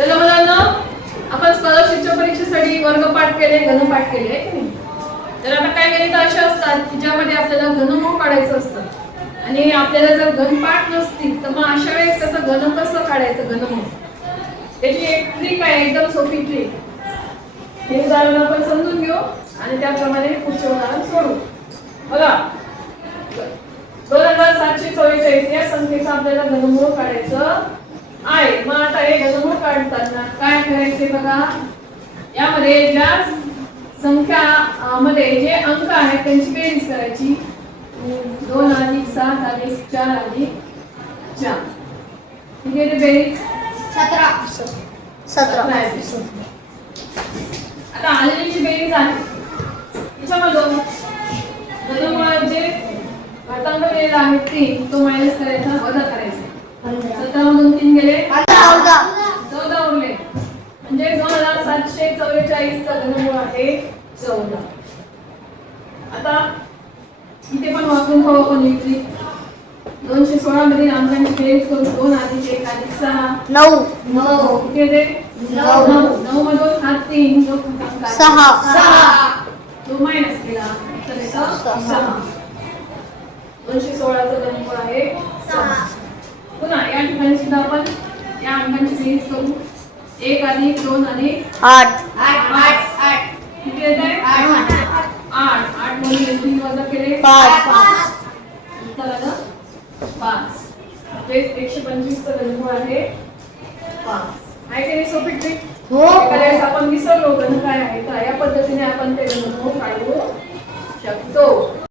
चला मुलांना, आपण स्कॉलरशिपच्या परीक्षेसाठी वर्गपाठ केले, घनपाठ केले आहे की नाही? तर आता काय गणित असे असतात की ज्यामध्ये आपल्याला घनमूळ काढायचं असतं आणि आपल्याला जर घनपाठ नसतील तर मग अशा वेळेस त्याचं घन कसं काढायचं घनमूळ, त्याची एक ट्रिक आहे, एकदम सोपी ट्रिक. हे उदाहरण आपण समजून घेऊ आणि त्याप्रमाणे पुढचे उदाहरण सोडवू. बघा, 2744 या संख्येचं आपल्याला घनमूळ काढायचं आहे. मग आता हे घनमूळ काढताना काय करायचे बघा, यामध्ये ज्या संख्या मध्ये जे अंक आहेत त्यांची बेरीज करायची. 2 अधिक 7 अधिक 4 अधिक 4. किती आहे बेरीज? 17. आता आलेली जी बेरीज आहे त्याच्यामधून घनमुळात जे घातांक दिलेला आहे 3 तो मायनस करायचा, वजा करायचा. 17 मधून 3 गेले 14 उरले. म्हणजे 2744 चा घनमूळ आहे 14. आता इथे पण वापरून पाहू आपण युक्ती. 216 मधील अंकांची बेरीज करू. 2 अधिक 1 अधिक 6 9. किती येते? 9. 9 मधून हा 3 जो घातांक 6 तो मायनस केला तर येतो 6. 216 चा घनमूळ आहे 6. पुन्हा या ठिकाणी सुद्धा आपण या अंकांची बेरीज करू. 1 अधिक 2 अधिक 8. किती येते? 8. 8 मधून 3 वजा केले 5. उत्तर आलं 5. तेच 125 चं घनमूळ आहे 5. आहे की नाही सोपी ट्रिक? एखाद्या आपण विसरलो घन काय आहे का, या पद्धतीने आपण ते घनमूळ काढू शकतो.